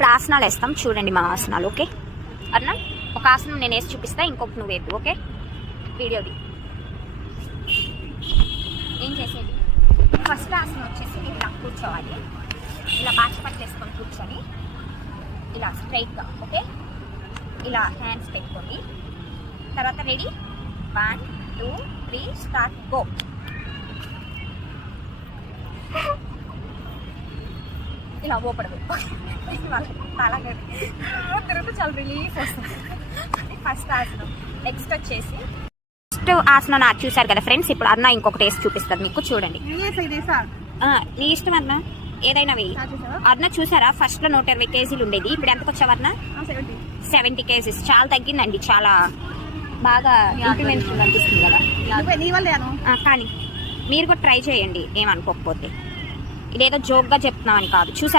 ఇప్పుడు ఆసనాలు వేస్తాం చూడండి మా ఆసనాలు. ఓకే అన్నా, ఒక ఆసనం నేను వేసి చూపిస్తా, ఇంకొక నువ్వు వేద్దు. ఓకే, వీడియోది ఏం చేసేది. ఫస్ట్ ఆసనం వచ్చేసి మీరు ఇలా కూర్చోవాలి, ఇలా బాచిపట్లు వేసుకొని కూర్చొని ఇలా స్ట్రైట్గా. ఓకే, ఇలా హ్యాండ్స్ పెట్టుకోండి. తర్వాత రెడీ, 1 2 3 స్టార్ట్, గో. ఇలా ఓపడదు, అలాగే తిరుగుతూ చాలా రిలీఫ్ వస్తుంది. ఫస్ట్ ఆసనం. నెక్స్ట్ వచ్చేసి ఫస్ట్ ఆసనం నాకు చూసారు కదా ఫ్రెండ్స్. ఇప్పుడు అన్న ఇంకొకటి వేసి చూపిస్తారు మీకు, చూడండి. నీ ఇష్టం అన్న, ఏదైనా వెయ్యి. అన్న చూసారా, ఫస్ట్ లో 120 కేజీలు ఉండేది, ఇప్పుడు ఎంతకు వచ్చావన్న? 70 కేజీస్. చాలా తగ్గిందండి, చాలా బాగా ఇంప్లిమెంట్ అనిపిస్తుంది కదా. కానీ మీరు కూడా ట్రై చేయండి, ఏమనుకోకపోతే. ఇదేదో జోక్గా చెప్తున్నామని కాదు. చూసారా